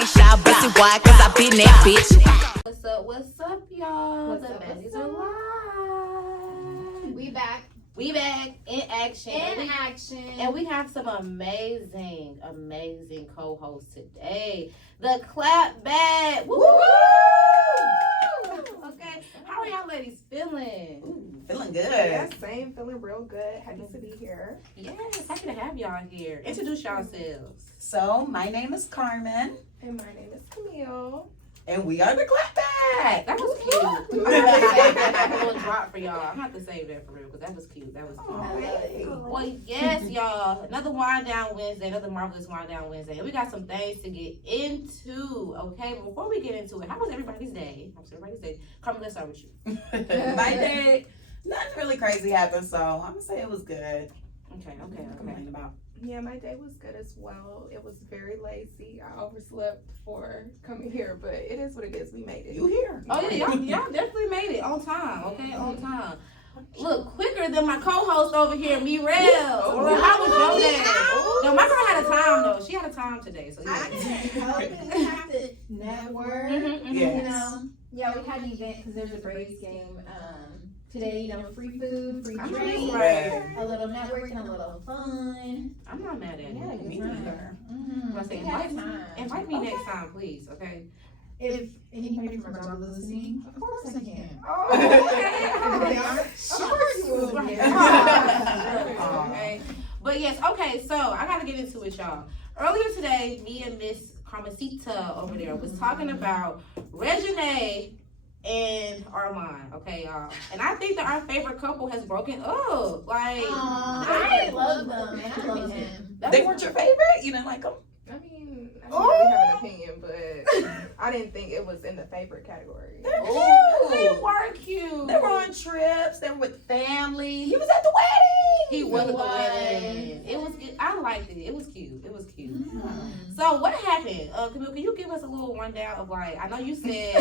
ain't shy about it. Why? Cause I been that bitch. What's up, y'all? The Baddies are live. We back in action. And we have some amazing co-hosts today. The Clapback. Woo! Okay. How are y'all ladies feeling? Ooh, feeling good. Yeah, same. Feeling real good. Happy to be here. Yes, happy to have y'all here. Introduce yourselves. So, my name is Carmen. And my name is Camille. And we are the Clapback. That was cute. I'm gonna have to save that little drop for y'all. I'm gonna have to save that for real because that was cute. That was cute. Well, yes, y'all. Another wind down Wednesday, another marvelous wind down Wednesday. And we got some things to get into. Okay, but before we get into it, how was everybody's day? How was everybody's day? Carmen, let's start with you. My day, nothing really crazy happened, so I'm gonna say it was good. Okay. Complain about. Yeah, my day was good as well. It was very lazy. I overslept for coming here, but it is what it is. We made it. You here? Oh yeah, y'all definitely made it on time. Okay, on time. Look, quicker than my co-host over here, Mirelle. How was your day? No, my girl had a time though. She had a time today, so yeah. We have to network. Mhm. You know, yeah, we had an event because there's a Braves game today. You know, free food, free drink, Right. a little networking, a little fun. I'm not mad at it. Yeah, Me good time. neither. Mm-hmm. I say We had time. invite me next time, please. Okay. If anybody from our job is listening, of course I can. Of course you will. Okay. But yes, okay, so I gotta get into it, y'all. Earlier today, me and Miss Carmencita over there was talking about Regine and Armand, okay, y'all. And I think that our favorite couple has broken up. Like, I love them, and I love him. They weren't your favorite? You didn't like them? I mean, I don't really have an opinion, but I didn't think it was in the favorite category. they were cute. They were on trips. They were with family. He was at the wedding. He was at the was. wedding. It was. I liked it. It was cute. It was cute. Mm-hmm. So what happened? Camille, can you give us a little rundown of like? I know you said.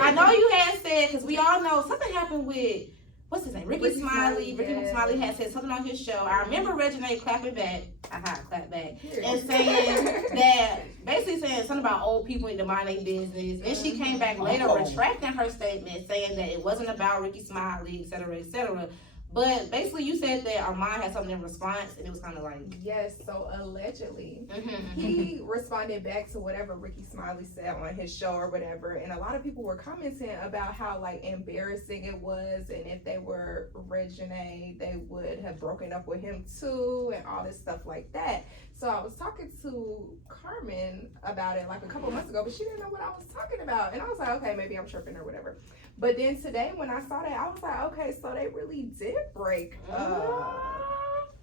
I know you had said because we all know something happened with. What's his name? Ricky Smiley. Ricky yeah. Smiley had said something on his show. I remember Regine clapping back. Clap back. And saying that, basically saying something about old people need to mind their business. Then she came back later retracting her statement, saying that it wasn't about Ricky Smiley, et cetera, et cetera. But basically, you said that Armand had something in response, and it was kind of like... Yes, so allegedly, he responded back to whatever Ricky Smiley said on his show or whatever, and a lot of people were commenting about how like embarrassing it was, and if they were Regine, they would have broken up with him too, and all this stuff like that. So I was talking to Carmen about it like a couple months ago, but she didn't know what I was talking about, and I was like, okay, maybe I'm tripping or whatever. But then today when I saw that, I was like, okay, so they really did break up.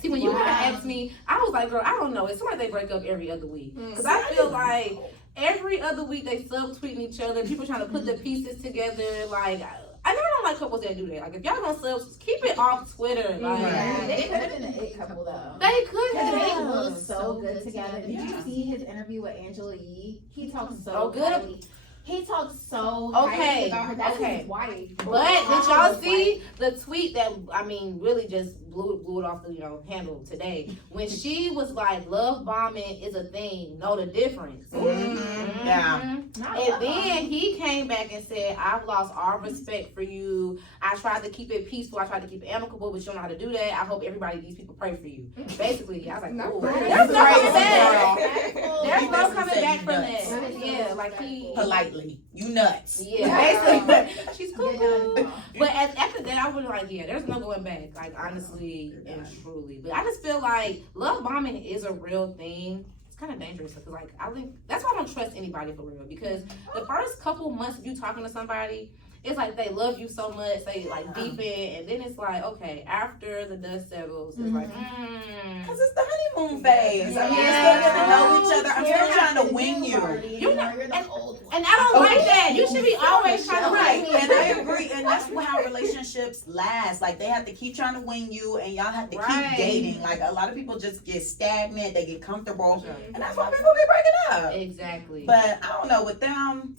See, when you had asked me, I was like, girl, I don't know. It's somebody they break up every other week. Because I feel like every other week they subtweeting each other. People trying to put the pieces together. Like, I never don't like couples that do that. Like, if y'all gonna sub, keep it off Twitter. Like, Yeah, they could have been an it couple though. they could Because they have. look so good together. Did you see his interview with Angela Yee? He talks so Oh, good. highly. He talks so Okay, highly about her. That's okay. his wife. But did y'all see the tweet that, I mean, really just blew it off the, handle today? When she was like, love bombing is a thing. Know the difference. Mm-hmm. Yeah. And then he came back and said, I've lost all respect for you. I tried to keep it peaceful. I tried to keep it amicable, but you don't know how to do that. I hope these people pray for you. Basically, I was like, Not ooh, really. there's no coming back. That's There's no He coming said back you from nuts. that. Yeah, like he... Politely. You nuts. Yeah, basically. She's cool. Yeah. But after that, I was like, yeah, there's no going back. Like, honestly and truly. But I just feel like love bombing is a real thing. It's kind of dangerous because, like, I think that's why I don't trust anybody for real. Because the first couple months of you talking to somebody, it's like they love you so much, they like deep in, and then it's like, okay, after the dust settles, it's like, Because it's the honeymoon phase. I mean, you're still getting to know each other. I'm still trying to win you. You're the old one. and I don't like that. You should be always trying to Right, win me. and I agree, and that's how relationships last. Like, they have to keep trying to win you, and y'all have to Right. keep dating. Like, a lot of people just get stagnant, they get comfortable, Sure. and that's why people be breaking up. Exactly. But I don't know, with them,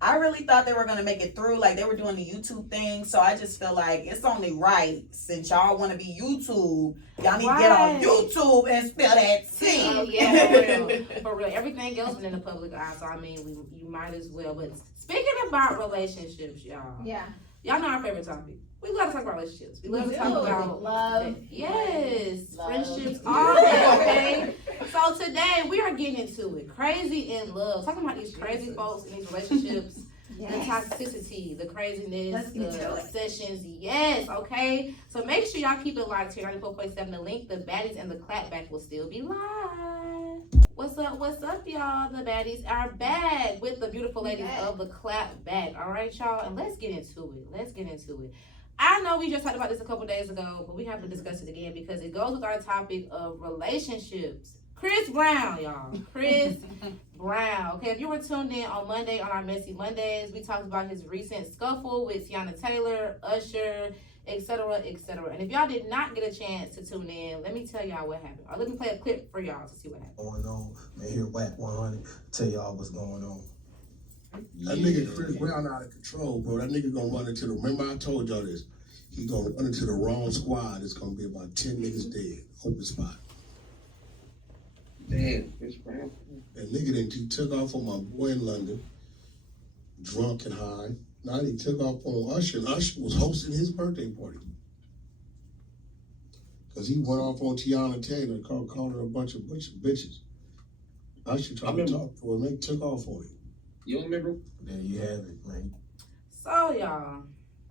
I really thought they were gonna make it through. Like they were doing the YouTube thing, so I just feel like it's only right since y'all want to be YouTube, y'all need to get on YouTube and spill that tea. Oh yeah, for real. For real. Everything else been in the public eye, so I mean, you might as well. But speaking about relationships, y'all. Yeah. Y'all know our favorite topic. We love to talk about relationships. We love to talk about love. Yes, love. friendships, all that, okay? So today we are getting into it. Crazy in love. Talking about these crazy folks in these relationships. Yes. The toxicity, the craziness, Let's get the to it. sessions. Yes, okay? So make sure y'all keep it locked here. 94.7 the link. The Baddies and the Clapback will still be live. What's up, y'all? The Baddies are back with the beautiful ladies of the Clapback. All right, y'all? And let's get into it. I know we just talked about this a couple days ago, but we have to discuss it again because it goes with our topic of relationships. Chris Brown, y'all. Chris Brown. Okay, if you were tuned in on Monday on our Messy Mondays, we talked about his recent scuffle with Tiana Taylor, Usher, etc., etc. And if y'all did not get a chance to tune in, let me tell y'all what happened. Or let me play a clip for y'all to see what happened. Going on, man, here Whack 100, tell y'all what's going on. That nigga Chris Brown out of control, bro. That nigga gonna run into the, remember I told y'all this, he gonna run into the wrong squad. It's gonna be about 10 niggas dead, open spot. Damn, Chris Brown. That nigga he took off on my boy in London, drunk and high. Now he took off on Usher, and Usher was hosting his birthday party. Cause he went off on Tiana Taylor, called her a bunch of bitches. Usher tried to talk to her, and they took off on him. You don't remember? There you have it, man. So, y'all,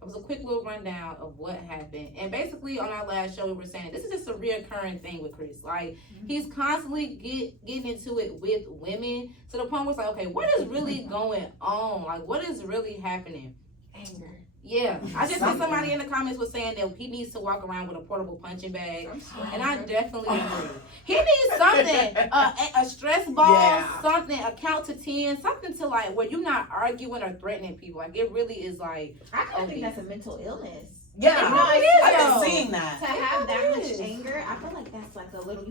it was a quick little rundown of what happened. And basically, on our last show, we were saying this is just a reoccurring thing with Chris. Like, he's constantly getting into it with women to the point where it's like, okay, what is really going on? Like, what is really happening? Anger. Yeah. I just saw somebody in the comments was saying that he needs to walk around with a portable punching bag. And I definitely agree. He needs something, a stress ball, something, a count to 10, something to like where you're not arguing or threatening people. Like, it really is like, I think that's a mental illness. Yeah, I've been seeing that. To have that much anger, I feel like that's like a little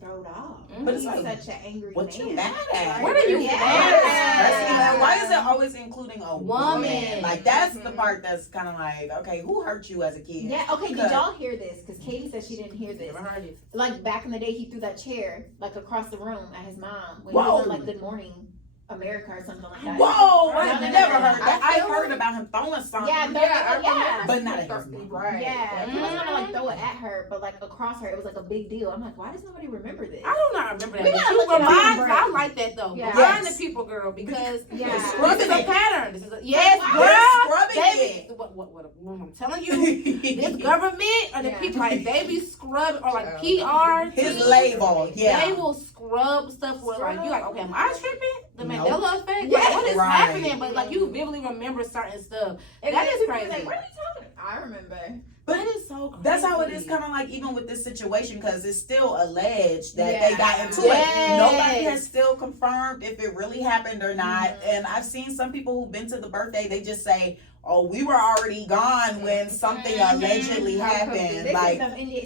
thrown off. But it's He's like, such an angry what man. you mad at? What are you mad at? Why is it always including a woman? Woman. Like that's the part that's kind of like, okay, who hurt you as a kid? Yeah, okay, did y'all hear this? Because Katie said she didn't hear this. Never heard it. Like back in the day, he threw that chair like across the room at his mom when he Whoa. was on like Good Morning America or something like that. Whoa, Y'all I never never heard heard that. I feel heard about him throwing something. Yeah, but not at his mom. Right. Yeah, he was gonna like throw it at her, but like across her, it was like a big deal. I'm like, why does nobody remember this? I do not remember that. We But gotta you look it up remind, on I like that though. Yeah. Remind Yes. the people, girl, because Yeah. this is a pattern. This is a, yes, Yes, girl. scrubbing They be, what I'm telling you, this government or the Yeah. people like they be scrub or like PR. His teams, label, They yeah. will scrub stuff where like you like, okay, am I tripping? The Nope. Mandela effect? Yes. Like, what is Right. happening? But like you vividly remember certain stuff. That is crazy. Like, what are you talking about? I remember. But That is so crazy. that's how it is kind of like even with this situation because it's still alleged that Yeah. they got into Yes. it. Nobody has still confirmed if it really happened or not. Mm-hmm. And I've seen some people who've been to the birthday, they just say, oh, we were already gone when something Mm-hmm. allegedly happened. They Like,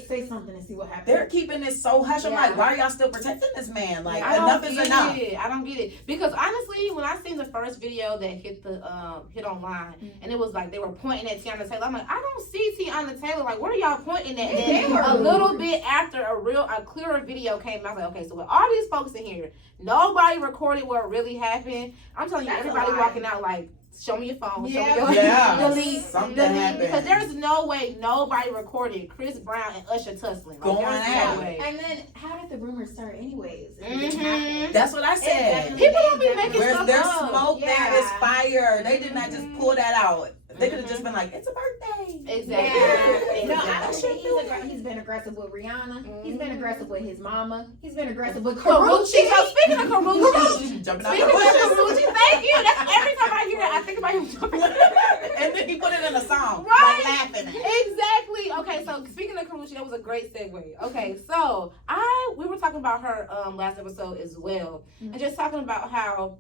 say something and see what happens. they're keeping it so hush. I'm Yeah. like, why are y'all still protecting this man? Like, I enough don't is get enough. it. I don't get it because honestly, when I seen the first video that hit the hit online, and it was like they were pointing at Tiana Taylor, I'm like, I don't see Tiana Taylor. Like, what are y'all pointing at? They And were a little bit after a clearer video came out, I was like, okay, so with all these folks in here, nobody recorded what really happened. I'm telling you, That's a everybody lie. walking out like, show me your phone, show me Yeah. your Yeah. delete. Something Delete, happened. because there's no way nobody recorded Chris Brown and Usher tussling. Like, Going there's at no it. way. And then how did the rumors start anyways? If it didn't Mhm. happen? That's what I said. People don't be making Where stuff there's up. smoke, there Yeah. is fire. They did not just Mhm. pull that out. They could have Mhm. just been like, it's a birthday. Exactly. Yeah. No, I Exactly. think he's been aggressive with Rihanna. He's been aggressive with his mama. He's been aggressive with Karuchi. Karuchi. So speaking of Karuchi, Jumping out speaking the of bushes. Karuchi, thank you. That's every time I hear that, I think about him jumping. And then he put it in a song. Right. Like laughing at it. Exactly. Okay, so speaking of Karuchi, that was a great segue. Okay, so we were talking about her last episode as well, and just talking about how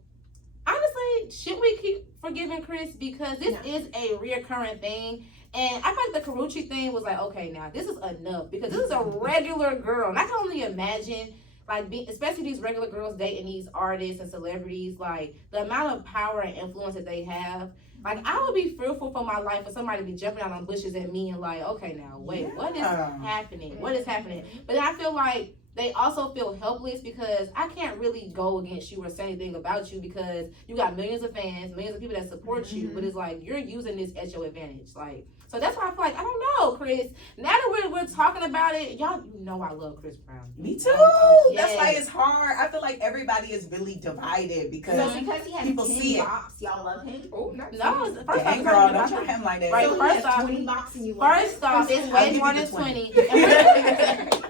honestly, should we keep forgiving Chris because this is a reoccurring thing. And I feel like the Karuchi thing was like, okay, now this is enough because this is a regular girl, and I can only imagine like, especially these regular girls dating these artists and celebrities, like, the amount of power and influence that they have. Like, I would be fearful for my life for somebody to be jumping out on bushes at me and like, okay, now, wait, what is happening? What is happening? But then I feel like they also feel helpless because I can't really go against you or say anything about you because you got millions of fans, millions of people that support you, but it's like, you're using this at your advantage. Like, so that's why I feel like, I don't know, Chris. Now that we're talking about it, y'all, you know I love Chris Brown. Me too. Yes. That's why it's hard. I feel like everybody is really divided because because he has people 10 see it. box, y'all love him? Oh, not No, serious. first Dang, off, girl, first don't off, try him like that. Right, So he first has off- 20 box and you love him? First off, it's I'll way give more you than the 20. 20.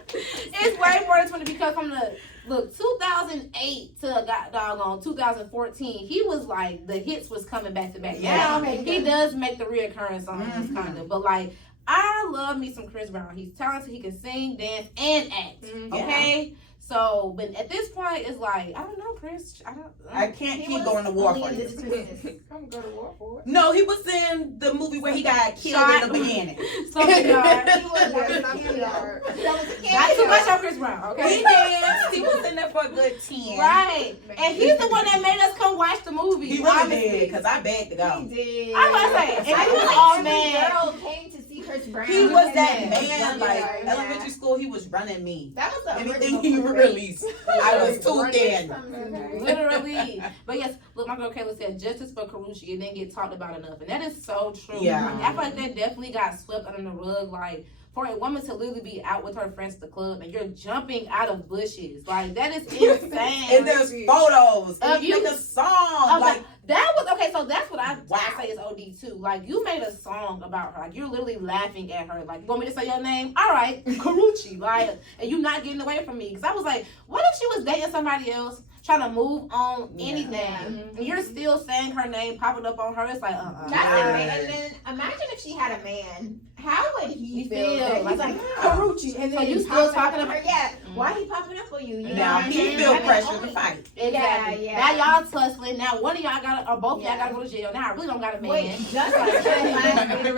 It's way more than 20 because from the 2008 to doggone 2014, he was like, the hits was coming back to back. Yeah. Now he does make the reoccurrence songs, kind of, but like, I love me some Chris Brown. He's talented. He can sing, dance, and act. Okay. So, but at this point, it's like, I don't know, Chris. I can't He keep was going to war only for in you. this business. I'm gonna go to war for it. No, he was in the movie where he got killed Shot. in the beginning. So, y'all, He was That's not a too hard. That was a not too cameo. much on Chris Brown, He okay? did. He was in there for a good 10. Right. And he's the one that made us come watch the movie. He really honestly. did, because I begged to go. He did. I was gonna say, and I he feel was like all every mad. girl came to see Chris Brown. He was that And man, like, yeah. elementary school, he was running me. That was the Anything original he Chris. released, I was too thin. Literally. But yes, look, my girl Kayla said justice for Karuchi. It didn't get talked about enough. And that is so true. Yeah. Like, I feel like that definitely got swept under the rug. Like, for a woman to literally be out with her friends at the club and you're jumping out of bushes. Like, that is insane. And there's photos. Of And you you- make a song. Like, that was okay. So that's what I Wow. say is OD too. Like, you made a song about her. Like, you're literally laughing at her. Like, you want me to say your name? All right, Karuchi. Like, and you not getting away from me because I was like, what if she was dating somebody else, trying to move on anything, and you're still saying her name, popping up on her? It's like, That's a man. And then imagine if she had a man. How would he feel? That he's like Karuchi, and So then you he's still popping talking up about- her? Yeah. Why he popping up for you? You know now what I'm he saying? feel I mean, pressure to only- fight. Exactly. Yeah. Now y'all tussling. Now one of y'all got, or both of y'all got to go to jail. Now I really don't got a man. Wait, just like that last baby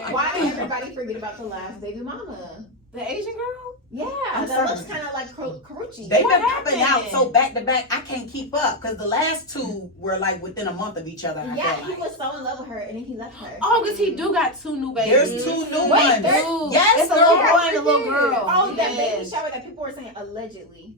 man. Why did everybody forget about the last baby mama? The Asian girl? Yeah, I'm that sorry. looks kind of like Karuchi. They've What been popping out happened? so back to back, I can't keep up because the last two were like within a month of each other. I Yeah, feel he like. was so in love with her, and then he left her. Oh, because he do got 2 new babies. There's 2 new Wait, ones. dude. Yes, it's a girl. little boy and a little girl. Oh, that baby Yes. shower that people were saying allegedly.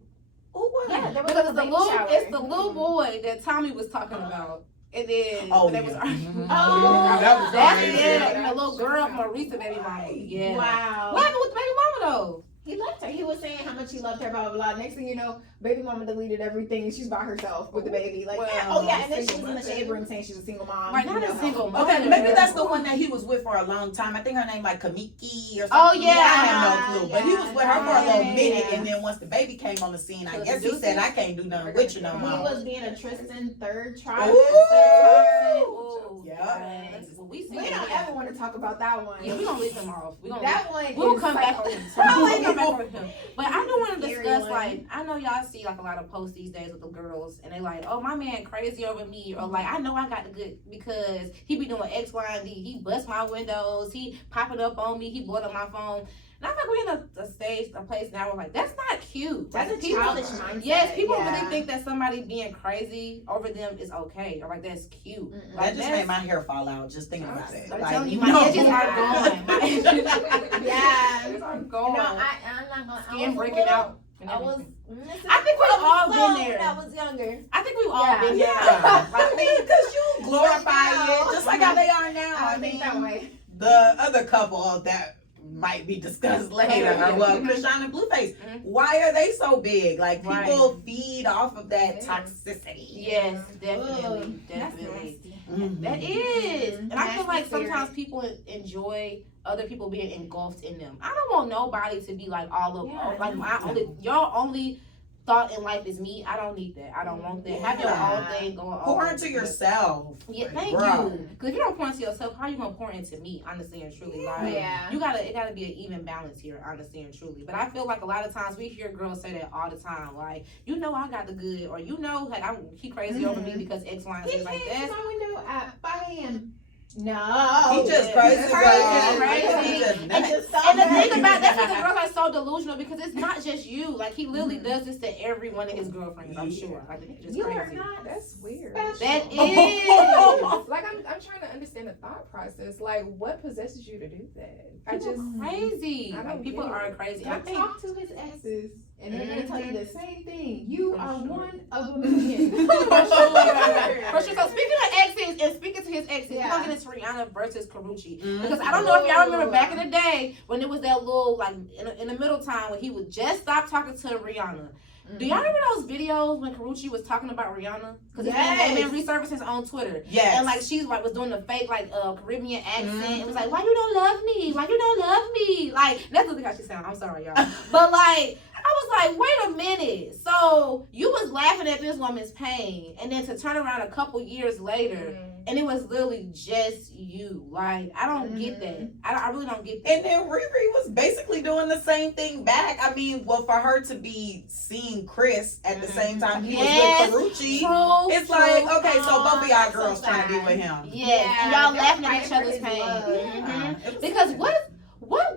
Oh, wow. Yeah, there was Because a it's the baby little, shower. it's the little boy that Tommy was talking about, and then Oh, when they yeah. was arguing. Oh, that was That's crazy. it. And the little girl from Marisa baby mama. Yeah. Wow. What happened with the baby mama though? He left her. He was saying how much he loved her, blah, blah, blah. Next thing you know, baby mama deleted everything and she's by herself with the baby. Like, Well, oh, yeah. And then she was in the shade room saying she was a single mom. Right, You not know a how- single mom. Okay, maybe that's the one that he was with for a long time. I think her name like Kamiki or something. Oh, yeah. I have no clue. But he was with her for a little Yeah. minute, and then once the baby came on the scene, I guess he said, I can't do nothing with you no He more. was being a Tristan third try. Ooh. Yeah. Dang. Well, we see We don't ever want to talk about that one. Yeah, we gonna leave him off. We gonna That one We'll is come back psycho. on him. We'll come back on him. But I do want to Scary discuss, one. like, I know y'all see, like, a lot of posts these days with the girls, and they like, oh, my man crazy over me, or like, I know I got the good because he be doing X, Y, and D. He bust my windows. He popping up on me. He blowed up my phone. And I feel like we're in a place now where, like, that's not cute. That's Like, a people- childish mindset. Yes, people yeah. really think that somebody being crazy over them is okay, or like that's cute. Mm-mm. Like, That just made my hair fall out just thinking about it. I'm Like, telling you, my no. edges are going. My edges Yeah. are No, going. I'm not gonna. I Skin was breaking a little- out. and I was. everything. missing I think we've the all been flow there. when I was younger. I think we've all Yeah. been there. Yeah. Like, I mean, because you glorify it just like how they are now. I think that way. The other couple that might be discussed later, well, Krishan and Blueface, why are they so big? Like, people feed off of that toxicity. yes, definitely, Ugh, definitely. Mhm. That is, and I feel like Nasty spirit. sometimes people enjoy other people being engulfed in them. I don't want nobody to be like all of Yeah, like my only your only thought in life is me. I don't need that. I don't want that. Have your Yeah. own thing going on. Pour into yourself. Yeah, Like, thank bro. you. Because if you don't pour into yourself, how are you gonna pour into me? Honestly and truly, like Yeah. it gotta be an even balance here. Honestly and truly, but I feel like a lot of times we hear girls say that all the time, like I got the good, or like he crazy over me because X, Y, and He Z like came to that. my window by hand. No. He just crazy, girl. Crazy. He just nuts. And the thing about that's what the girls are so delusional because it's not just you. Like he literally does this to every one of his girlfriends. I'm sure. Like it's just You crazy. are not That's weird. That is. Like I'm trying to understand the thought process. Like what possesses you to do that? I People just crazy. I don't Like, people get it. are crazy. I Go think. talk to his exes, and they're gonna tell you the same thing. You For are sure. one of a million. For sure. So speaking of exes and speaking to his exes, we're Yeah. gonna get into Rihanna versus Karrueche. Because I don't know if y'all remember back in the day when it was that little like in the middle time when he would just stop talking to Rihanna. Do y'all remember those videos when Karrueche was talking about Rihanna? Because it's been resurfacing on Twitter. Yes. And like she like was doing the fake like Caribbean accent. It was like, why you don't love me? Why you don't love me? Like that's literally how she sound. I'm sorry, y'all. But like I was like, wait a minute. So you was laughing at this woman's pain, and then to turn around a couple years later, and it was literally just you. Like I don't get that. I really don't get that. And then Riri was basically doing the same thing back. I mean, well, for her to be seeing Chris at the same time he was with Karrueche, it's like, okay, so both of y'all girls trying to be with him. Yes, and y'all they're laughing at fighting each for other's his pain. love. Mhm. Because what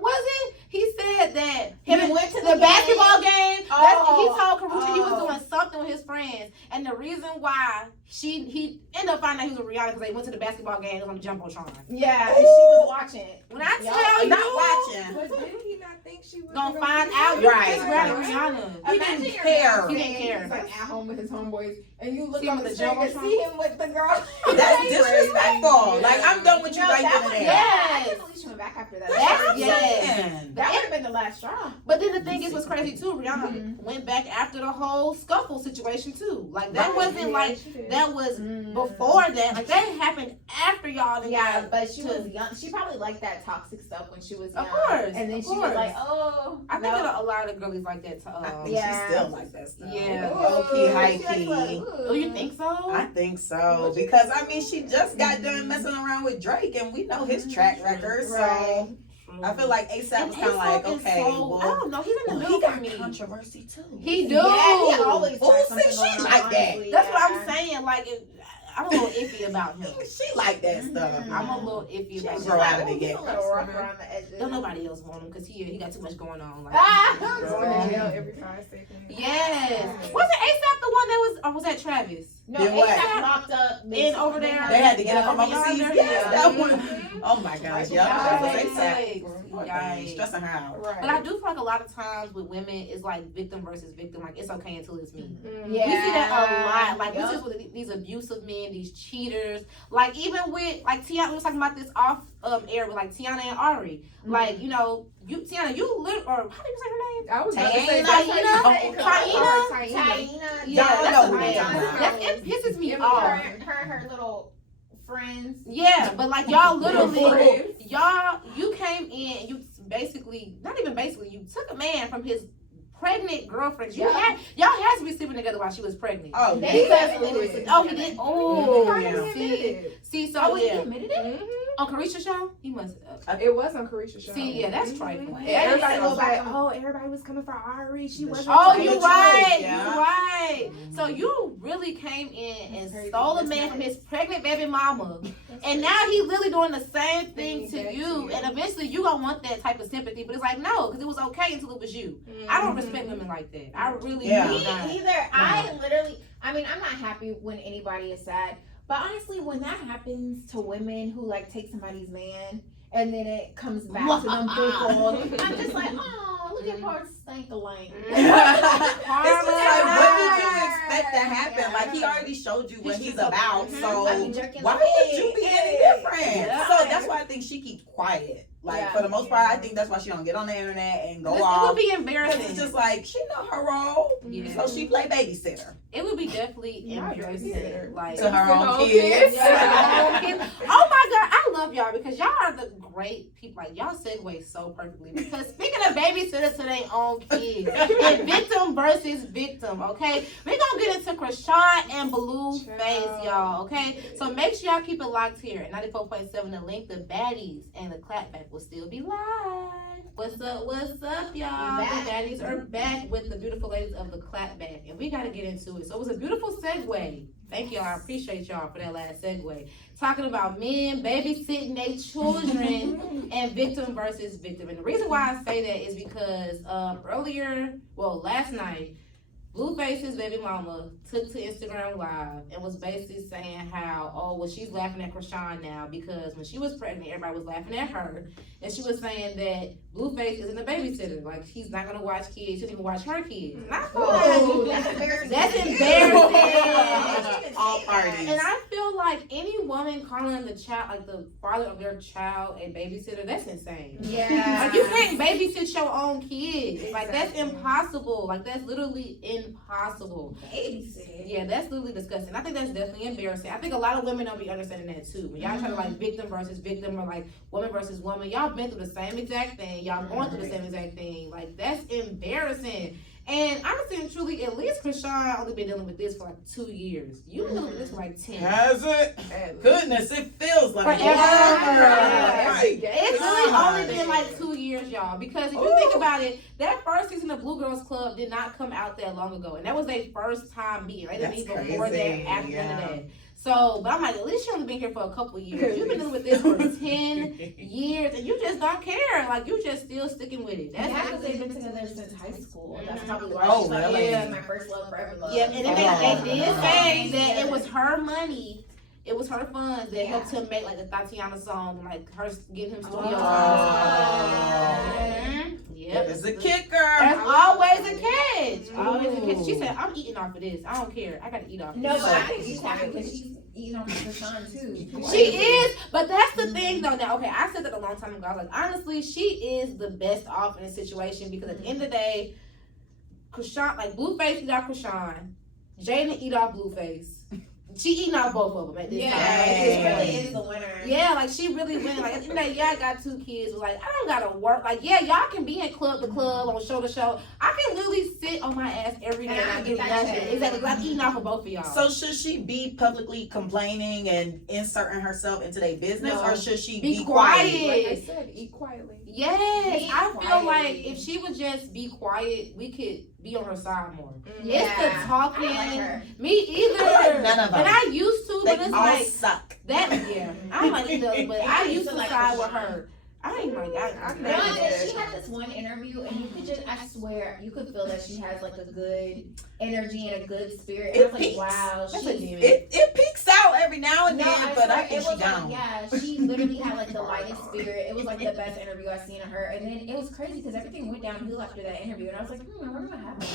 was it? He said that him He went to the the basketball game. He told Karrueche he was Oh. doing something with his friends, and the reason why he ended up finding out he was with Rihanna because they went to the basketball game. It was on the jumbotron. Yeah, and she was watching. When I tell you, Not watching. But didn't he not think she was gonna find out you Right. just grabbing Rihanna. He Imagine didn't your care. man He didn't saying care. He's like at home with his homeboys, and you look See him on with the the street and jumbotron? see him with the girl. That's disrespectful. Like, I'm done with you No, right that then was, and yeah, there. I can't believe she went back after that. That's what I'm Yes. saying. That would have been the last straw. But then the thing is, what's crazy too, Rihanna went back after the whole scuffle situation too. Like that wasn't like that was before that. Like that happened after y'all. Yeah, got but she to- was young. She probably liked that toxic stuff when she was young. Of course, And then of she was course. like, oh. I think a lot of girlies like that. I think Yeah. she still like that stuff. Yeah. Low key, high She like, key. Oh, you think so? I think so. Because, I mean, she just got done messing around with Drake, and we know his track record. So Right. I feel like ASAP was kind of like, okay, I well, don't know. He's in the he middle got for me. controversy too. He do. Yeah, he always Oh, got see, something she going on, like that. honestly, That's what yeah. I'm saying. Like, I'm a little iffy about him. She like that stuff. I'm a little iffy She about grow out him. of it He's yet. a little rough around the edges. Don't nobody else want him because he got too much going on. Like, going to jail every 5 seconds. yes. Wasn't ASAP the one that was, or was that Travis? No, Then what? ASAP locked up. In over there. They had to get it from Yeah, overseas. yeah. Yes, that Mhm. one. Oh my gosh, Yikes. yeah, that was ASAP. Yikes. Stressing her out. Right. But I do feel like a lot of times with women, it's like victim versus victim. Like, it's okay until it's me. Yeah. We see that a lot. Like, Yup. this is with these abusive men, these cheaters. Like, even with, like, Tiana, we was talking about this off air with, like, Tiana and Ari. Like, you know, Tiana, you live, or how do you say her name? I was about to say Taina? that's how you say it. Taina? Taina. Yeah, I know who you're that's talking about. That, it pisses me her, off. her and her little friends. Yeah, but like y'all literally, Friends. you came in and you basically, not even basically, you took a man from his pregnant girlfriend. Y'all had to be sleeping together while she was pregnant. Oh, They yeah. definitely was. Oh, he did. Oh, Yeah. see, so Oh, he yeah, admitted it? on Carisha's show, he must. It was on Carisha's show. See, yeah, that's trifling. And everybody was like, Mhm. "Oh, everybody was coming for Ari. She wasn't." Oh, for you the right, Yeah. you right. So you really came in and Crazy. stole a man from his pregnant baby mama, and now he's literally doing the same thing to you. And eventually, you gonna want that type of sympathy, but it's like no, because it was okay until it was you. I don't respect women like that. I really Yeah. do Me not. either. I literally, I mean, I'm not happy when anybody is sad, but honestly, when that happens to women who like take somebody's man and then it comes back to them threefold, I'm just like, oh, look at poor Stank-a-lane. It's just like, what did you expect to happen? Like, he already showed you what he's about, so I be jerking why the would you pig. be any different? Yeah. So that's why I think she keeps quiet. Like, Yeah. for the most part, I think that's why she don't get on the internet and go It would off. be Because embarrassing. it's just like, she know her role, Yeah. so she play babysitter It would be definitely Not embarrassing. babysitter. Like to her own own kids. Yeah. Oh my God, I love y'all because y'all are the great people. Like y'all segue so perfectly. Because speaking of babysitter to their own kids, and victim versus victim. Okay, we're gonna get into Krishan and Blueface, y'all. Okay, so make sure y'all keep it locked here at 94.7. The link, the Baddies and the Clapback will still be live. What's up, y'all? The Baddies are back with the beautiful ladies of the Clapback, and we gotta get into it. So it was a beautiful segue Thank y'all. I appreciate y'all for that last segue. Talking about men babysitting their children and victim versus victim. And the reason why I say that is because last night, Blueface's baby mama took to Instagram Live and was basically saying how, she's laughing at Krishan now because when she was pregnant, everybody was laughing at her. And she was saying that Blueface isn't a babysitter. Like, he's not going to watch kids. She didn't even watch her kids. And I feel That's embarrassing. That's embarrassing. All parties. And I feel like any woman calling the child, like the father of their child, a babysitter, that's insane. Yeah. Like, you can't babysit your own kids. Like, that's impossible. Like, that's literally impossible. Babysit. Yeah, that's literally disgusting. I think that's definitely embarrassing. I think a lot of women don't be understanding that too. When y'all try to like victim versus victim or like woman versus woman, y'all been through the same exact thing. Y'all going through the same exact thing. Like, that's embarrassing. And honestly and truly, at least Krishan only been dealing with this for like 2 years. You've been dealing with this for like 10. Has it? Goodness, it feels like Forever. Right. It's really only been like 2 years, y'all. Because if you think about it, that first season of Blue Girls Club did not come out that long ago. And that was their first time meeting. They didn't meet before that, after none of that. So, but I'm like, at least you only been here for a couple of years. You've been dealing with this for 10 years, and you just don't care. Like, you just still sticking with it. That's because they've been together since high school. That's probably why Oh, she's like, really? yeah, my first love, forever love. Yeah, and then they did say that it was her money. It was her funds that helped him make like the Tatiana song, like her getting him studio time. Yep. It's a kicker. There's always a catch. Always a catch. She said, I'm eating off of this. I don't care. I gotta eat off of this. No, but I think she's happy because she's eating on Krishan too. She is, but that's the thing though. Now, okay, I said that a long time ago. I was like, honestly, she is the best off in this situation because at the end of the day, Krishan, like Blueface eat off Krishan, Jada eat off Blueface. She eating off both of them at this time. Like, it really is the winner. Yeah, like she really win. Like at the end of the day, yeah, I got 2 kids. But like I don't gotta work. Like yeah, y'all can be in club to club on show to show. I can literally sit on my ass every day and I get nothing. Exactly, like eating off of both of y'all. So should she be publicly complaining and inserting herself into their business, or should she be quiet? Like I said, eat quietly. Yes, I feel like if she would just be quiet, we could be on her side more. Yeah. It's the talking. I like her. Me either. I like none of them. And I used to, They but it's all like suck. that. Yeah, I don't like either, but I used to like side with Krishan. her. I ain't like No, she had this one interview, and you could just, I swear, you could feel that she has like a good energy and a good spirit. And I was like, peaks. wow, It peaks out every now and then, but I think she down. Yeah, she literally had like the lightest spirit. It was like the best interview I've seen of her. And then it was crazy because everything went downhill after that interview. And I was like, I wonder what happened.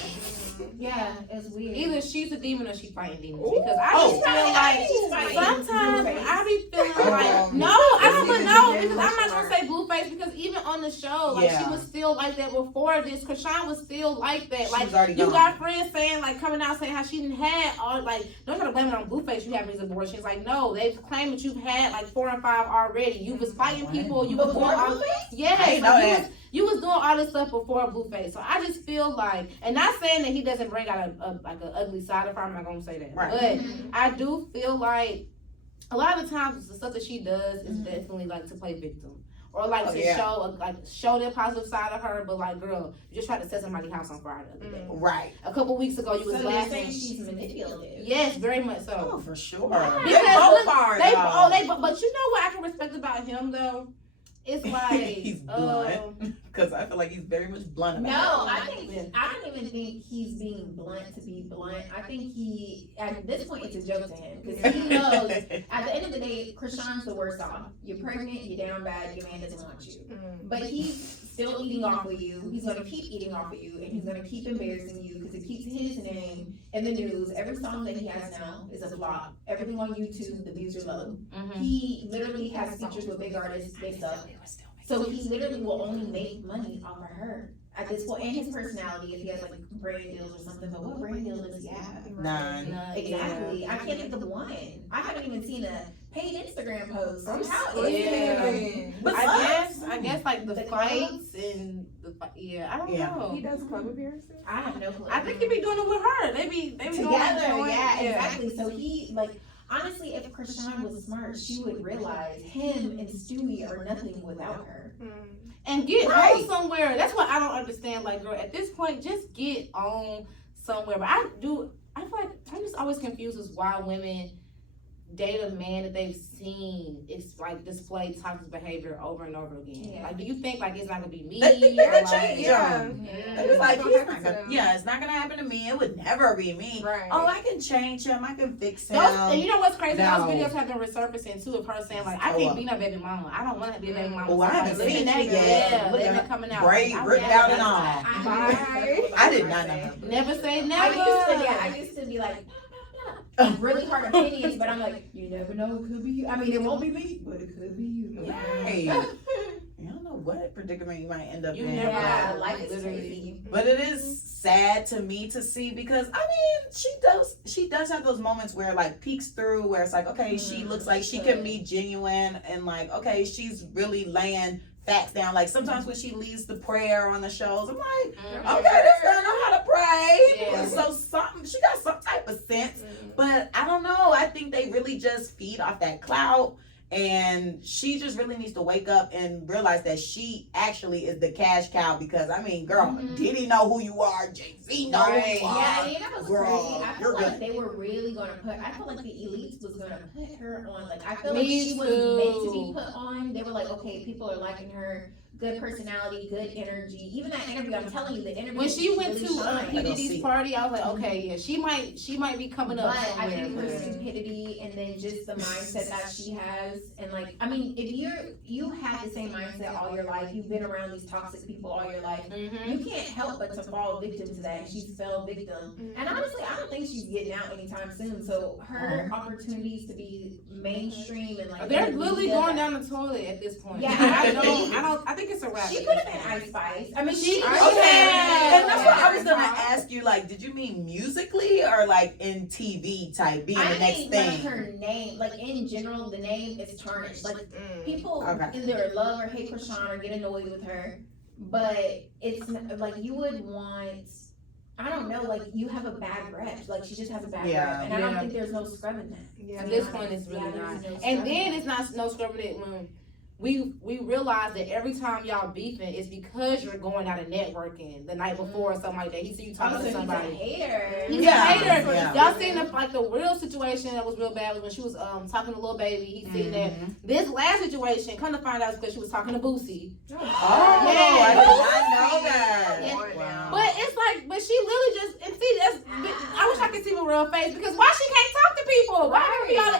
Yeah, it was weird. either she's a demon or she's fighting demons. Because I just feel like sometimes I be feeling like no, I don't know because I'm not gonna say Blueface because even on the show, like she was still like that before this. Krishan was still like that. Like you got friends saying like coming out saying how she didn't had all like don't try to blame it on Blueface. You having these abortions. Like no, they've claimed that you've had like 4 and 5 already. You was fighting people. You was doing all you was doing all this stuff before Blueface. So I just feel like, and not saying that he doesn't bring out like an ugly side of her. I'm not gonna say that, but I do feel like a lot of the times the stuff that she does is definitely like to play victim. Or like show their positive side of her, but like, girl, you just tried to set somebody's house on fire the other day. Right. A couple weeks ago, you was laughing. She's manipulative. Yes, very much so. Oh, for sure. Because They both are. But you know what I can respect about him though? It's like he's blunt. Because I feel like he's very much blunt about it. No, I don't even think he's being blunt to be blunt. I think at this point, it's a joke to him because he knows at the end of the day, Krishan's the worst off. You're pregnant, you're down bad, your man doesn't want you. But he's still eating off of you. He's going to keep eating off of you, and he's going to keep embarrassing you because it keeps his name in the news. Every song that he has now is a flop. Everything on YouTube, the views are low. He literally has features with big artists, big stuff. So he literally will only make money off of her at this point, and his personality if he has like brand deals or something. But what brand deal does he have? None. Exactly. I can't think of one. I haven't even seen a paid Instagram post. But I guess like the fights and the I don't know. He does club appearances. I have no clue. I think he be doing it with her. They be together. Going, Exactly. So he like. Honestly, if Krishan was smart, she would realize him and Stewie are nothing without her. And get on somewhere. That's what I don't understand. Like, girl, at this point, just get on somewhere. But I feel like I'm just always confused as why women date a man that they've seen it's like display toxic behavior over and over again. Yeah. Like, do you think like it's not gonna be me? They think they can like, change him. It's like it's not gonna happen to me. It would never be me. Right. Oh, I can change him. I can fix him. And you know what's crazy? No. Those videos have been resurfacing too of her saying like, I can't be no baby mama. I don't want to be a baby mama. Oh, I haven't seen that yet. Yeah, look at it coming out. Braid ripped out and all. I did not know her. Never say never. I used to be like. Really hard opinions, but I'm like, you never know, it could be you. I mean, it won't be me, but it could be you. Right. You don't know what predicament you might end up in. Yeah, life is crazy. But it is sad to me to see because I mean she does have those moments where like peeks through where it's like, okay, she looks like she can be genuine and like, okay, she's really laying facts down. Like sometimes when she leads the prayer on the shows, I'm like, okay, this girl know how to pray. Yeah. So she got some type of sense. But I don't know. I think they really just feed off that clout. And she just really needs to wake up and realize that she actually is the cash cow because, I mean, girl, Diddy know who you are. Jay-Z know who you are. Yeah, and you know what's crazy? I feel like good. they were really going to I feel like the elites was going to put her on. Like, I feel like she was meant to be put on. They were like, okay, people are liking her. Good personality, good energy. Even that interview, I'm telling you, the interview. When she went really to P. Diddy's party, I was like, okay, yeah, she might be coming up. But I think her stupidity and then just the mindset that she has, and like, I mean, if you have the same mindset all your life, you've been around these toxic people all your life, you can't help but to fall victim to that. She's fell victim, and honestly, I don't think she's getting out anytime soon. So her opportunities to be mainstream and like they're literally going down the toilet at this point. Yeah, I think it's a wrap. She could have been Ice Spice. I mean, Okay, and that's what I was gonna ask you. Like, did you mean musically or like in TV type being the next thing? Like her name, like in general, the name is tarnished. Like people either love or hate Krishan or get annoyed with her, but it's not, like you would want. I don't know, like you have a bad rep. Like she just has a bad rep, and I don't think there's no scrubbing that. Yeah, at this point, it's really not. And then it's not no scrubbing it when. We realize that every time y'all beefing, it's because you're going out and networking the night before or something like that. He see you talking to somebody. He's a hater. He's a hater. Yeah. Y'all seen the real situation that was real bad was when she was talking to Lil Baby. He seen that. This last situation, come to find out, is because she was talking to Boosie. Oh, yeah. I did not know that. Wow. But it's like, but she literally just and see that's. I wish I could see Mirelle face because why she can't talk to people? Why can't be all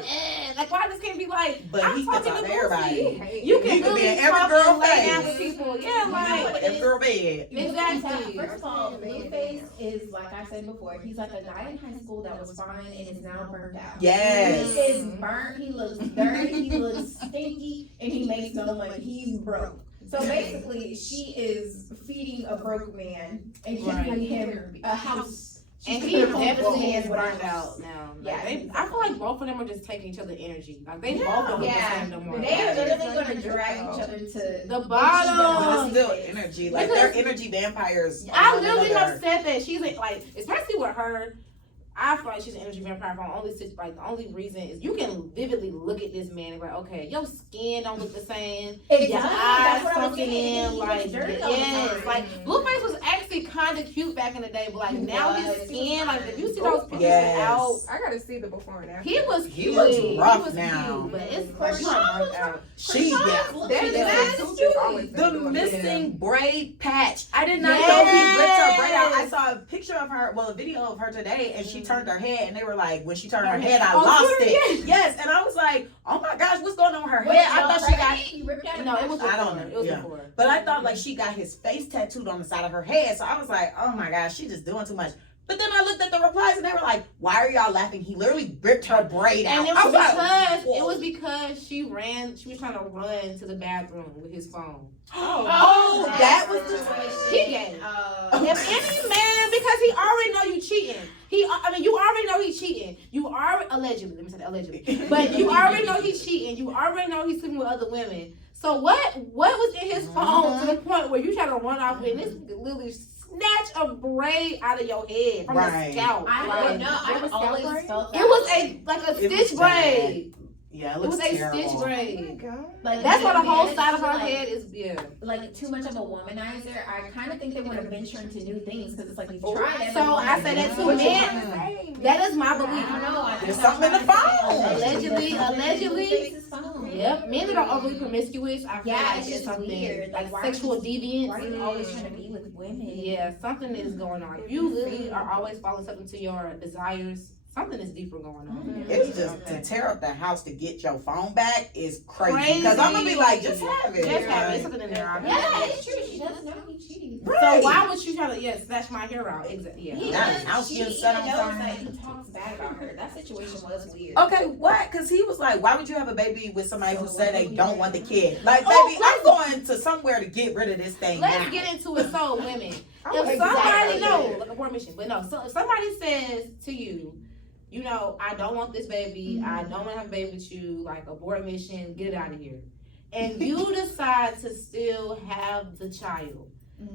like why this can't be like? But I'm he can talking talk to to everybody. You can be in every girl lay down with people. Yeah, like every girl bed. Exactly. First of all, Blueface is like I said before. He's like a guy in high school that was fine and is now burned out. Yes. He is burnt. He looks dirty. He looks stinky, and he makes them like he's broke. So basically, she is feeding a broke man and keeping him a house. And he definitely is burned out now. Yeah, I feel like both of them are just taking each other energy. Like they both don't understand no more. They are literally going to drag each other to the bottom. But it's still energy. Like they're energy vampires. I literally have said that she's like, especially with her. I feel like she's an energy vampire for the only reason is you can vividly look at this man and be like, okay, your skin don't look the same. Your eyes sunken in, like yes. Like Blueface was actually kind of cute back in the day, but like now his skin, like if you see those pictures out, I gotta see the before and after. He was cute. He looks rough was now. Cute, but it's like she burnt out. The missing braid patch. I did not know he ripped her braid out. I saw a picture of her, a video of her today, and she turned her head, and they were like, when she turned her head, I lost it. Yes, and I was like, oh my gosh, what's going on with her head? I thought she got. You ripped out. No, it was. I don't know. It was before. But I thought like she got his face tattooed on the side of her head, so I was like, oh my gosh, she's just doing too much. But then I looked at the replies and they were like, why are y'all laughing? He literally ripped her braid out. And it was because she was trying to run to the bathroom with his phone. Oh, that was the cheating. If any man, because he already know you cheating. You already know he's cheating. You already allegedly, let me say that allegedly. But you already know he's cheating. You already know he's sleeping with other women. So what was in his phone to the point where you try to run off with this literally snatch a braid out of your head from the scalp? I don't know. I've always felt that. It was a stitch braid. Yeah, It was a terrible. stitch Oh my braid. God. Like That's why the whole men side of her feel like- head is like too much of a womanizer. I kind of think they want to venture into new things because it's like we've Oh, tried it. so I say that too, What you man. trying to say? That is my I belief. don't know. I There's think something in the I'm trying to phone. say- Allegedly. Phone. Yep, men that are overly promiscuous, I feel Yeah, like it's it's just something weird. like Why sexual are deviance. Why are you always trying to be with women? Yeah, something is going on. If you literally are always following something to your desires, something is deeper going on. It's just to tear up the house to get your phone back is crazy. Because I'm gonna be like, just have it. Just have it. It's something in there. Yeah, it's true. She doesn't know he cheating. So Right. why would you try to snatch my hair out? Exactly. Yeah. He That does- house she getting even set on knows fire. that he talks bad about her. That situation was weird. Okay, what? Because he was like, why would you have a baby with somebody who So said they what? don't want the kid? Like, Oh, baby, I'm going to somewhere to get rid of this thing Let's now. get into it. So, women, Oh, if somebody exactly. like a war mission, but no, so if somebody says to you, you know, I don't want this baby, I don't want to have a baby with you, like abort mission, get it out of here, and you decide to still have the child,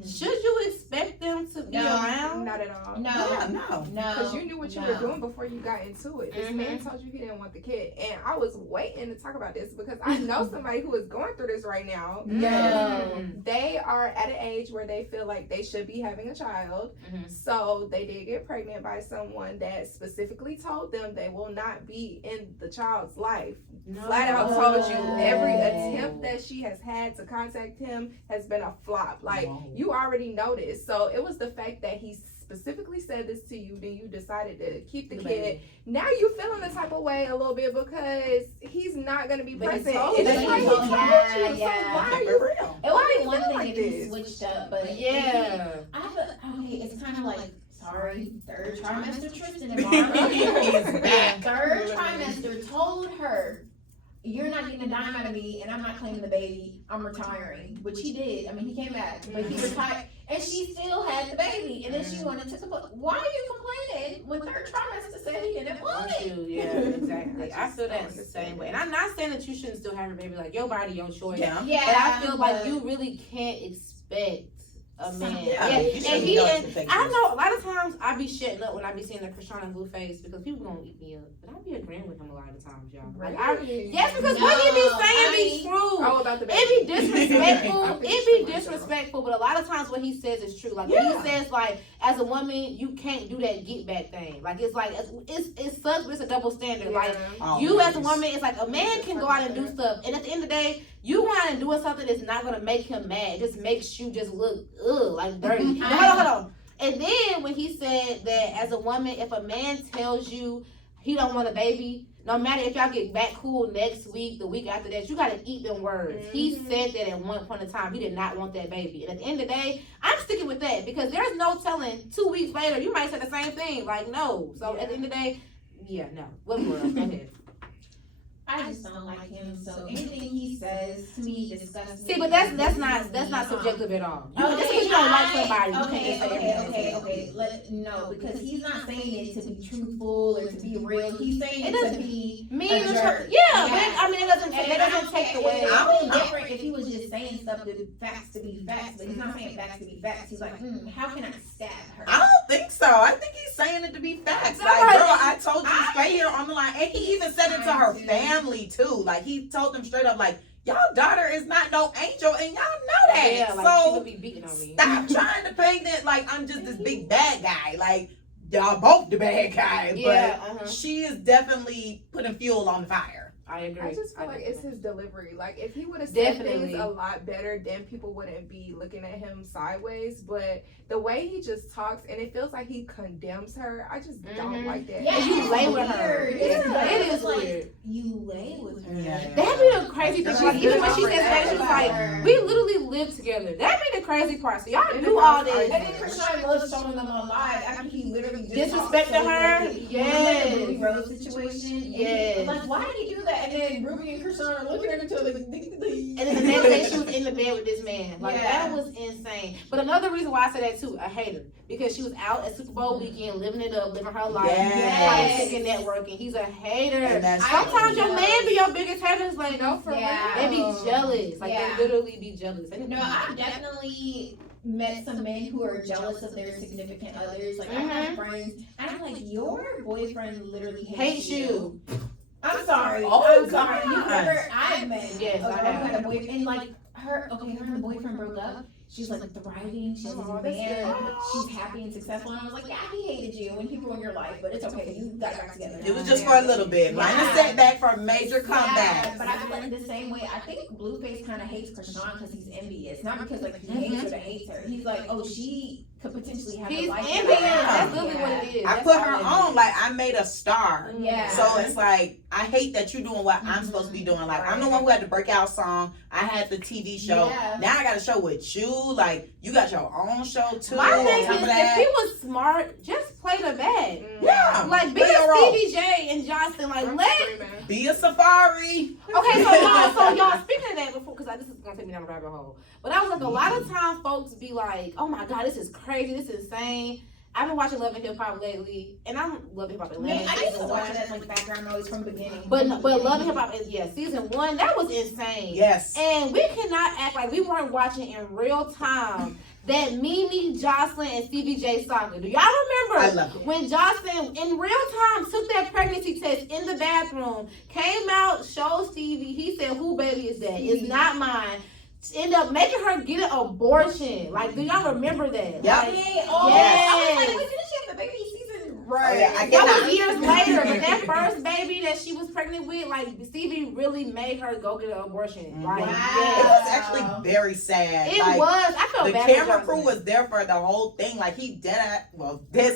should you expect them to be No. around? Not at all. No, Yeah, no. no. Because you knew what you were doing before you got into it. This man told you he didn't want the kid. And I was waiting to talk about this because I know somebody who is going through this right now. No. They are at an age where they feel like they should be having a child. Mhm. So they did get pregnant by someone that specifically told them they will not be in the child's life. No. Flat out told you every attempt that she has had to contact him has been a flop. Like, Whoa. you already know this. So it was the fact that he specifically said this to you, then you decided to keep the kid. Now you feeling the type of way a little bit because he's not going to be But he present. told It's you. like he Yeah, told you. yeah. So why are For you real. It would Why be you one feel thing like if he this? switched up, but Yeah. I have a, okay, it's kind of like, sorry, third trimester Tristan and He's Mara. back. Third trimester told her, you're not getting a dime out of me and I'm not claiming the baby, I'm retiring. Which he did. I mean, he came back, but he retired. And she still had the baby. And then she wanted to complain. Why are you complaining when third trimester said he didn't want it? Yeah, exactly. I feel that the same way. And I'm not saying that you shouldn't still have your baby, like your body, your choice. Yeah. Yeah, But I feel like but- you really can't expect a man. Yeah, you shouldn't and know and expectations. I know a lot of times I be shutting up when I be seeing the Krishana blue face because people gonna eat me up. But I be agreeing with him a lot of times, y'all. Like, yes, because what he be saying be true. Oh, about the baby. It be disrespectful. I think It it's be true, disrespectful, but a lot of times what he says is true. Like when Yeah. he says, like, as a woman, you can't do that get back thing. Like it's like it sucks, but it's a double standard. Like you as a woman, it's like a man can go out and do stuff, and at the end of the day, you going out and doing something that's not gonna make him mad. It just makes you just look like dirty. Now, hold on. And then when he said that as a woman, if a man tells you he don't want a baby, no matter if y'all get back cool next week, the week after that, you gotta eat them words. He said that at one point in time, he did not want that baby. And at the end of the day, I'm sticking with that because there's no telling 2 weeks later, you might say the same thing. Like, no. So at the end of the day, yeah, no. What world? Go ahead. I just don't like him. So anything he says to me disgusts me. See, but that's not subjective at all. You, just because you don't like somebody, you can't just say everything. Okay. No, because he's not saying it to be truthful or to be real. He's saying it to be Me, a jerk. yeah, but I mean, it doesn't take away. It would be different if he was just saying stuff to facts to be facts, but he's not saying facts to be facts. He's like, how can I stab her? I don't think so. I think he's saying it to be facts. Like, Right. girl, I told you straight here on the line. And he even said it to her family, too. Like, he told them straight up, like, y'all daughter is not no angel, and y'all know that. Yeah, like, she so, would be beating on me. stop trying to paint it like I'm just this big bad guy. Like, y'all both the bad guy. Yeah, But she is definitely putting fuel on the fire. I agree. I just feel like it's his delivery. Like, if he would have said Definitely. things a lot better, then people wouldn't be looking at him sideways. But the way he just talks, and it feels like he condemns her, I just don't like that. Yeah, you lay with it's her. weird. Yeah, it is It's like, weird. you lay with her. Yeah. That'd be the crazy thing. Like, even when she said that, she was like, Her. we literally live together. That'd be the crazy part. So y'all In do the all house, this. And then Krishan was showing them on live after he literally just Disrespected her? Yes. The Ruby Rose situation. Yes. And like, why did he do that? And then Ruby and Krishan are looking at each other like, And then the next day she was in the bed with this man. Like, Yeah. that was insane. But another reason why I say that too, a hater. Because she was out at Super Bowl weekend, living it up, living her life, Yes. politicking, networking. He's a hater. And that's Sometimes your jealous. man be your biggest haters. Like, No, for Yeah. they be real. jealous. Like, Yeah. they literally be jealous. They No, I've definitely met some men who are jealous of their significant others. Like, I have friends, and I'm like, your boyfriend literally hates Hates you. I'm sorry. sorry. Oh, I'm sorry. You God. never, I've met Yes, a I girl have. who had a boyfriend, and like her and the boyfriend broke up. She's like thriving. She has a new man. She's happy and successful. And I was like, yeah, he hated you and people in your life, but it's okay. You got back together. It was just for a little bit. Minor setback for a major comeback. Yeah, but I feel like the same way. I think Blueface kind of hates Krishan because he's envious, not because like he hates her to hate her. He's like, oh, she could potentially have He's a life. envious. That's literally what it is. I put her on like I made a star. Yeah. So it's like I hate that you're doing what I'm supposed to be doing. Like I'm the one who had the breakout song. I had the TV show. Yeah. Now I got a show with you. Like you got your own show too. My thing on top is, of if that. he was smart, just play the bag. Yeah. Like be Play your role. a Stevie J and Johnson. Like let. Be a safari. Okay, so y'all speaking of that before, because this is gonna take me down a rabbit hole. But I was like, a lot of times folks be like, "Oh my God, this is crazy. This is insane." I've been watching Love and Hip Hop lately, and I'm Love and Hip Hop Atlanta. I used to watch it as like background noise from the beginning. But Love and Hip Hop is season 1. That was insane. Yes. And we cannot act like we weren't watching in real time that Mimi, Jocelyn, and Stevie J saga. Do y'all remember I love it. when Jocelyn in real time took that pregnancy test in the bathroom, came out, showed Stevie, he said, "Who baby is that? It's not mine." End up making her get an abortion. Like, do y'all remember that? Yep. Like, Yes. yes. I was like, wait, didn't she have the baby season? Right. Oh, yeah, I That cannot. was years later, but that first baby that she was pregnant with, like Stevie really made her go get an abortion. Like, It yes. was actually very sad. It Like, was. I felt the bad. camera for crew was there for the whole thing. Like he dead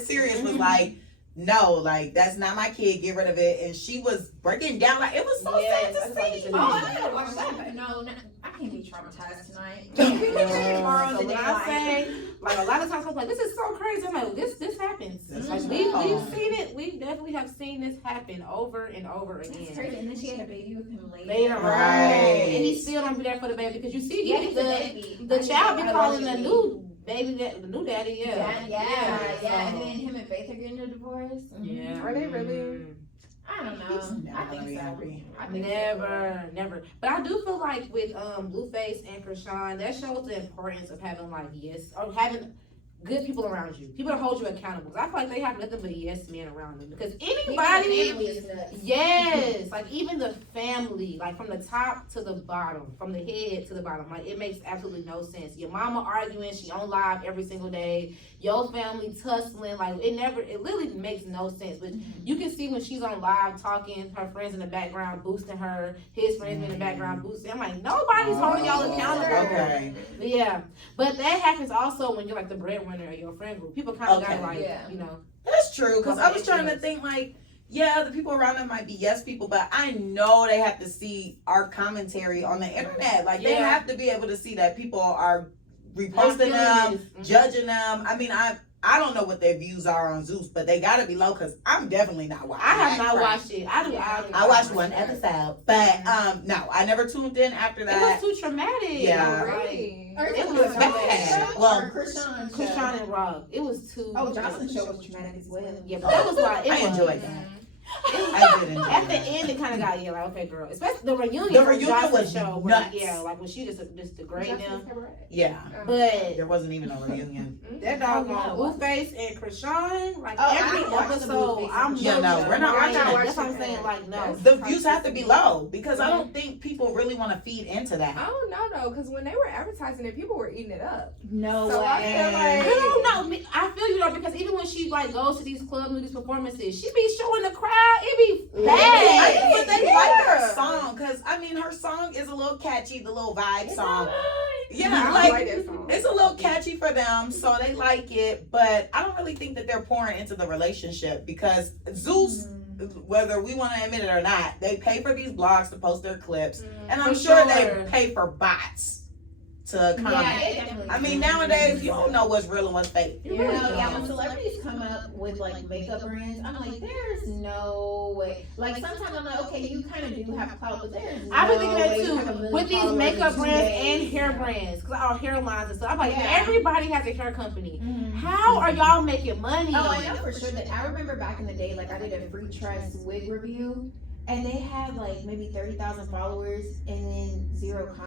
serious was like, no, like that's not my kid. Get rid of it. And she was breaking down. Like it was so sad to see. Oh, I gotta watch that. But no, I can't be traumatized tonight. Tomorrow, so when I say, like a lot of times I'm like, this is so crazy. I'm like, this happens. Like we've seen it. We definitely have seen this happen over and over again. It's crazy. And then she had a baby with him later. Later, Right. And he still don't be there for the baby because you see, He's a baby. the child be calling the Allegedly. new baby, the new daddy. Yeah. And then him and Faith are getting a divorce. Yeah. Are they really? I don't He's know. never I think gonna be so. happy. I think Never. But I do feel like with Blueface and Krishan, that shows the importance of having like having good people around you. People that hold you accountable. I feel like they have nothing but yes men around them. Because anybody, yes, like even the family, like from the top to the bottom, from the head to the bottom, like it makes absolutely no sense. Your mama arguing, she on live every single day. Your family tussling, like it literally makes no sense. But you can see when she's on live talking, her friends in the background boosting her, his friends in the background boosting. I'm like, nobody's holding y'all accountable. Okay. But yeah, but that happens also when you're like the breadwinner of your friend group. People kind of Okay. got like, Yeah. you know. That's true. Because I was trying to think like, yeah, the people around them might be yes people, but I know they have to see our commentary on the internet. Like they have to be able to see that people are reposting them, judging them. I mean, I don't know what their views are on Zeus, but they gotta be low because I'm definitely not watching. I have that not crap. watched it. I watched one episode, but no, I never tuned in after It that. was too traumatic. Yeah. Really? Or It it was was bad. Well, Well, Krishan. Krishan and Rob. It was too. Oh, Jocelyn's show was traumatic as well. Yeah, but that was like I was. enjoyed that. I did enjoy At the that. end, it kind of got like, okay, girl. Especially the reunion. The from reunion Johnson's was show. Where, nuts. yeah, like when she just degraded them. Yeah, But there wasn't even a reunion. that dog on Blueface and Krishan, like Oh, I every watched the episode, Blueface I'm Yeah, no, we're not watching it. That's what I'm saying. Like, no. The views have to be low because I don't think people really want to feed into that. I don't know though, because when they were advertising it, people were eating it up. No So I way. feel I like don't know. I feel you though because even when she like goes to these clubs and these performances, she be showing the crowd. It be I bad. think what they like her song because I mean her song is a little catchy, the little vibe song. Yeah, I like like that song. it's a little catchy for them, so they like it. But I don't really think that they're pouring into the relationship because Zeus, whether we want to admit it or not, they pay for these blogs to post their clips, and I'm For sure sure. they pay for bots to comment. Yeah, they definitely I do. mean, nowadays you don't know what's real and what's fake. You really Yeah, don't. when celebrities come up with like makeup brands, I'm like, there's no way. Like sometimes I'm like, okay, you kind of do have clout, but there's no I've been thinking way that you have a too million with these followers makeup in 2 brands days. and hair brands, cause our hairlines and stuff. I'm like, Yeah. everybody has a hair company. Mhm. How are y'all making money? Oh, I know for sure that I remember back in the day, like I did a free tress wig review, and they had like maybe 30,000 followers and then 0 comments.